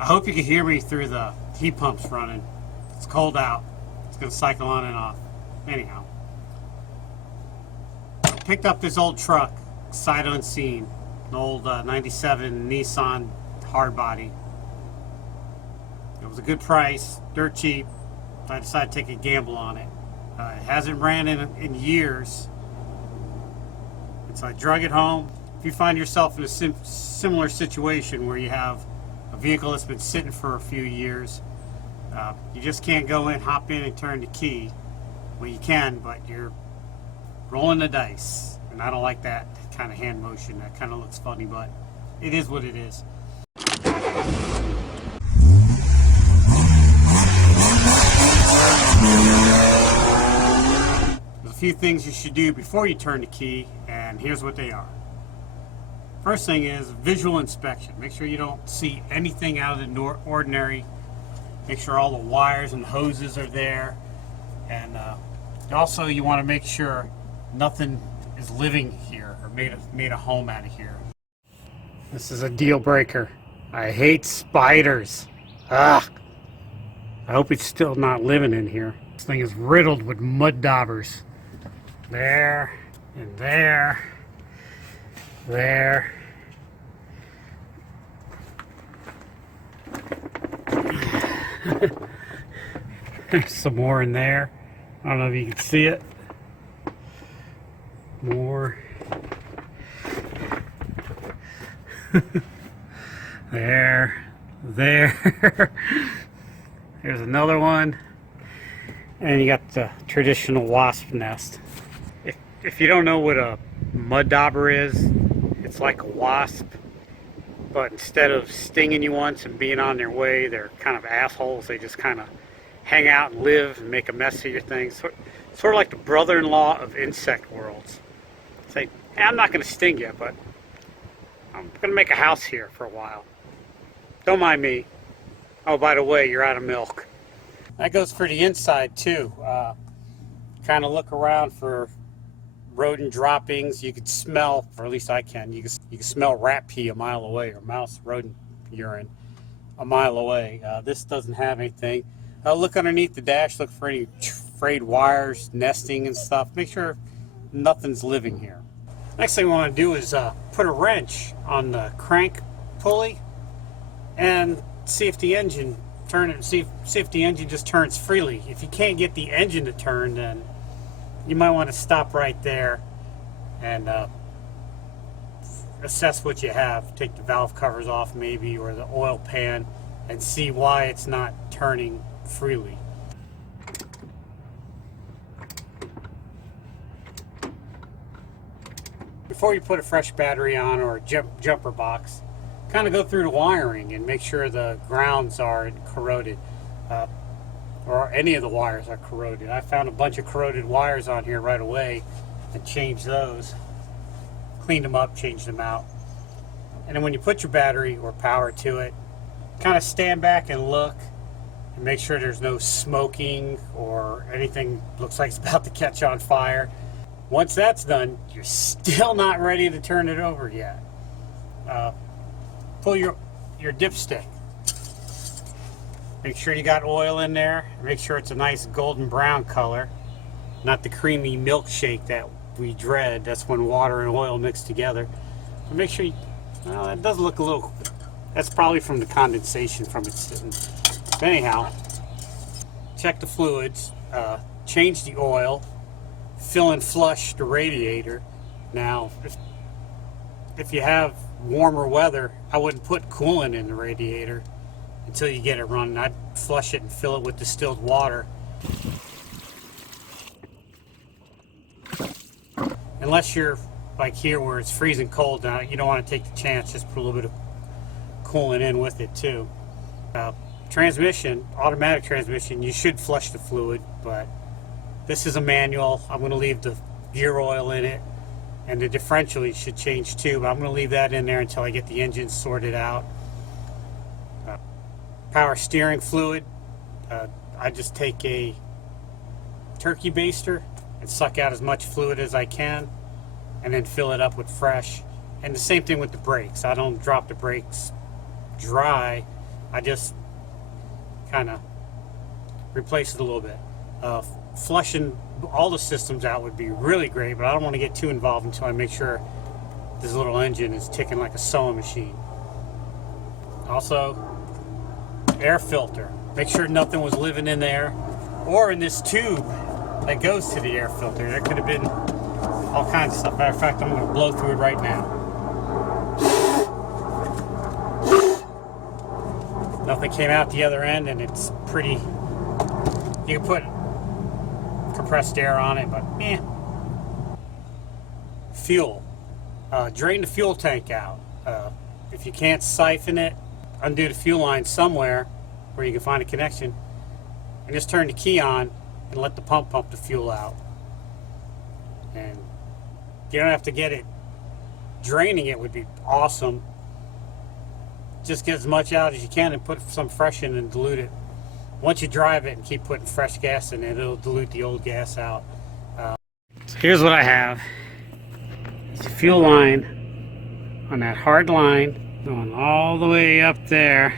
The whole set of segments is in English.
I hope you can hear me through the heat pumps running. It's cold out. It's going to cycle on and off. Anyhow, I picked up this old truck, sight unseen, an old 97 Nissan hardbody. It was a good price, dirt cheap. I decided to take a gamble on it. It hasn't ran in years. And so I drug it home. If you find yourself in a similar situation where you have a vehicle that's been sitting for a few years, you just can't go in, hop in, and turn the key. Well, you can, but you're rolling the dice. And I don't like that kind of hand motion. That kind of looks funny, but it is what it is. There's a few things you should do before you turn the key, and here's what they are. First thing is visual inspection. Make sure you don't see anything out of the ordinary. Make sure all the wires and hoses are there. And also you want to make sure nothing is living here or made a home out of here. This is a deal breaker. I hate spiders. Ugh. I hope it's still not living in here. This thing is riddled with mud daubers. There and there. There. There's some more in there. I don't know if you can see it. More. There. There. There's another one. And you got the traditional wasp nest. If you don't know what a mud dauber is, it's like a wasp, but instead of stinging you once and being on their way, they're kind of assholes. They just kind of hang out and live and make a mess of your things. Sort of like the brother-in-law of insect worlds. Say, hey, I'm not going to sting you, but I'm going to make a house here for a while. Don't mind me. Oh, by the way, you're out of milk. That goes for the inside too. Kind of look around for rodent droppings. You could smell, or at least I can, you can smell rat pee a mile away, or mouse rodent urine a mile away. This doesn't have anything. Look underneath the dash, look for any frayed wires, nesting and stuff. Make sure nothing's living here. Next thing we want to do is put a wrench on the crank pulley and see if the engine see if the engine just turns freely. If you can't get the engine to turn, then you might want to stop right there and assess what you have. Take the valve covers off maybe, or the oil pan, and see why it's not turning freely. Before you put a fresh battery on or a jumper box, kind of go through the wiring and make sure the grounds aren't corroded, or any of the wires are corroded. I found a bunch of corroded wires on here right away and changed those. Cleaned them up, changed them out. And then when you put your battery or power to it, kind of stand back and look and make sure there's no smoking or anything looks like it's about to catch on fire. Once that's done, you're still not ready to turn it over yet. Pull your dipstick. Make sure you got oil in there. Make sure it's a nice golden brown color, not the creamy milkshake that we dread. That's when water and oil mix together. But make sure well, that does look a little, that's probably from the condensation from it sitting. But anyhow, check the fluids, change the oil, fill and flush the radiator. Now, if you have warmer weather, I wouldn't put coolant in the radiator until you get it running. I'd flush it and fill it with distilled water. Unless you're like here where it's freezing cold, now you don't want to take the chance, just put a little bit of coolant in with it too. Transmission, automatic transmission, you should flush the fluid, but this is a manual. I'm going to leave the gear oil in it, and the differential you should change too, but I'm going to leave that in there until I get the engine sorted out. Power steering fluid, I just take a turkey baster and suck out as much fluid as I can and then fill it up with fresh. And the same thing with the brakes. I don't drop the brakes dry I just kind of replace it a little bit. Flushing all the systems out would be really great, but I don't want to get too involved until I make sure this little engine is ticking like a sewing machine. Also, air filter. Make sure nothing was living in there or in this tube that goes to the air filter. There could have been all kinds of stuff. Matter of fact, I'm going to blow through it right now. Nothing came out the other end, and it's pretty. You can put compressed air on it, but fuel. Drain the fuel tank out. If you can't siphon it, undo the fuel line somewhere where you can find a connection, and just turn the key on and let the pump the fuel out. And you don't have to get it. Draining it would be awesome. Just get as much out as you can and put some fresh in and dilute it. Once you drive it and keep putting fresh gas in it, it'll dilute the old gas out. So here's what I have. It's a fuel line on that hard line going all the way up there,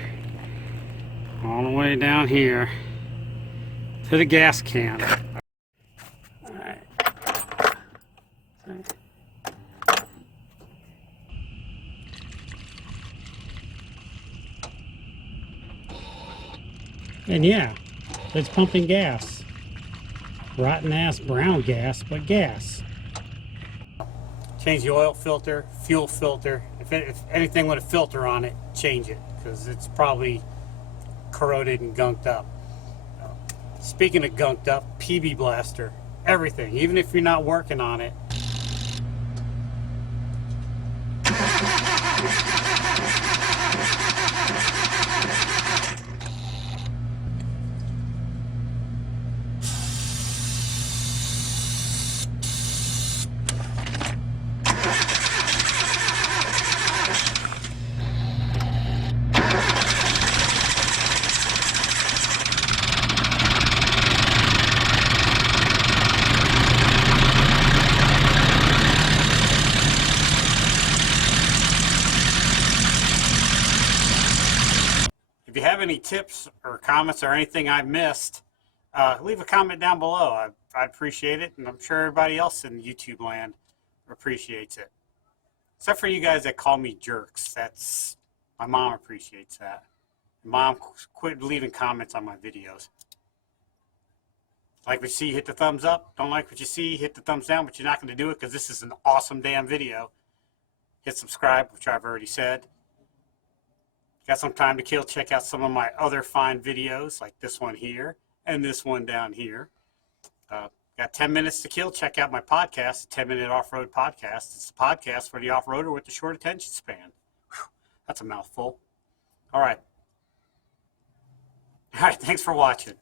all the way down here to the gas can. All right. And yeah, it's pumping gas. Rotten ass brown gas, but gas. Change the oil filter, fuel filter. If anything with a filter on it, change it, because it's probably corroded and gunked up. Speaking of gunked up, PB Blaster, everything, even if you're not working on it. If you have any tips or comments or anything I missed, leave a comment down below. I'd appreciate it, and I'm sure everybody else in YouTube land appreciates it. Except for you guys that call me jerks. My mom appreciates that. Mom, quit leaving comments on my videos. Like what you see, hit the thumbs up. Don't like what you see, hit the thumbs down, but you're not going to do it because this is an awesome damn video. Hit subscribe, which I've already said. Got some time to kill, check out some of my other fine videos, like this one here and this one down here. Got 10 minutes to kill, check out my podcast, 10-Minute Off-Road Podcast. It's a podcast for the off-roader with the short attention span. Whew, that's a mouthful. All right, thanks for watching.